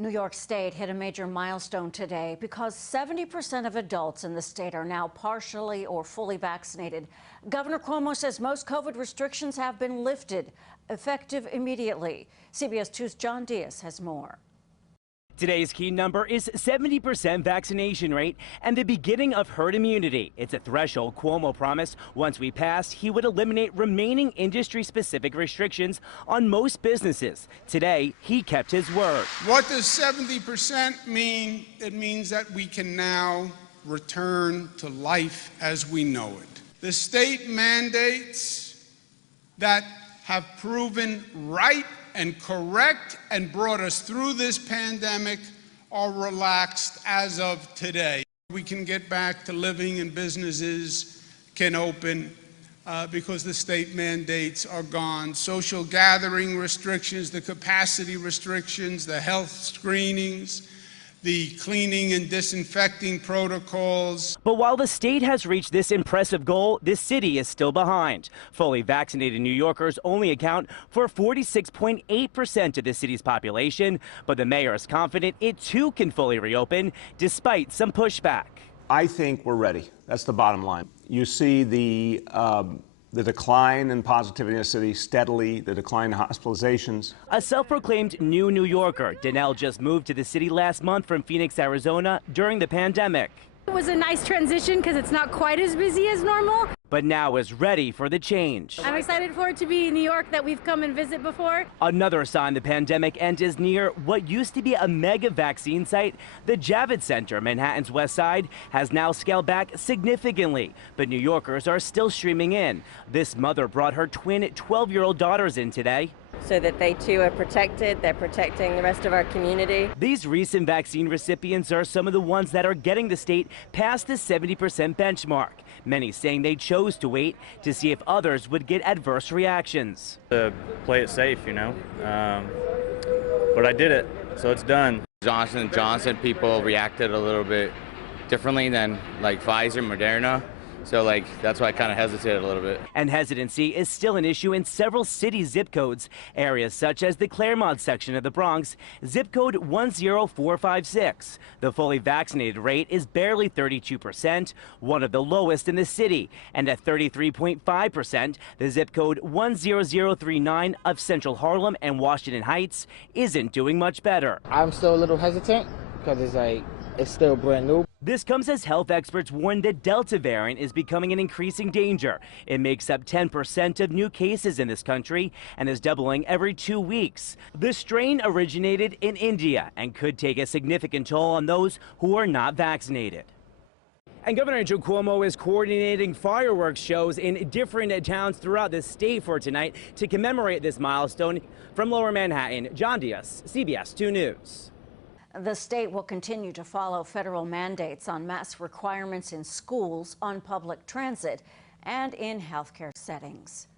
New York State hit a major milestone today because 70% of adults in the state are now partially or fully vaccinated. Governor Cuomo says most COVID restrictions have been lifted, effective immediately. CBS 2's John Diaz has more. Today's key number is 70% vaccination rate and the beginning of herd immunity. It's a threshold Cuomo promised once we passed, he would eliminate remaining industry-specific restrictions on most businesses. Today, he kept his word. What does 70% mean? It means that we can now return to life as we know it. The state mandates that have proven right and correct and brought us through this pandemic are relaxed as of today. We can get back to living and businesses can open because the state mandates are gone. Social gathering restrictions, the capacity restrictions, the health screenings, the cleaning and disinfecting protocols. But while the state has reached this impressive goal, this city is still behind. Fully vaccinated New Yorkers only account for 46.8% of the city's population, but the mayor is confident it too can fully reopen despite some pushback. I think we're ready. That's the bottom line. You see the decline in positivity in the city steadily, the decline in hospitalizations. A self-proclaimed new New Yorker, Danelle just moved to the city last month from Phoenix, Arizona during the pandemic. It was a nice transition because it's not quite as busy as normal. But now is ready for the change. I'm excited for it to be New York that we've come and visit before. Another sign the pandemic end is near. What used to be a mega vaccine site, the Javits Center, Manhattan's West Side, has now scaled back significantly. But New Yorkers are still streaming in. This mother brought her twin 12-year-old daughters in today, so that they too are protected. They're protecting the rest of our community. These recent vaccine recipients are some of the ones that are getting the state past the 70% benchmark. Many saying they chose to wait to see if others would get adverse reactions. To play it safe, you know, but I did it, so it's done. Johnson & Johnson people reacted a little bit differently than like Pfizer, Moderna. So that's why I kind of hesitated a little bit. And hesitancy is still an issue in several city zip codes. Areas such as the Claremont section of the Bronx, zip code 10456. The fully vaccinated rate is barely 32%, one of the lowest in the city. And at 33.5%, the zip code 10039 of Central Harlem and Washington Heights isn't doing much better. I'm still a little hesitant because it's still brand new. This comes as health experts warn the Delta variant is becoming an increasing danger. It makes up 10% of new cases in this country and is doubling every 2 weeks. The strain originated in India and could take a significant toll on those who are not vaccinated. And Governor Andrew Cuomo is coordinating fireworks shows in different towns throughout the state for tonight to commemorate this milestone. From Lower Manhattan, John Diaz, CBS 2 News. The state will continue to follow federal mandates on mask requirements in schools, on public transit, and in healthcare settings.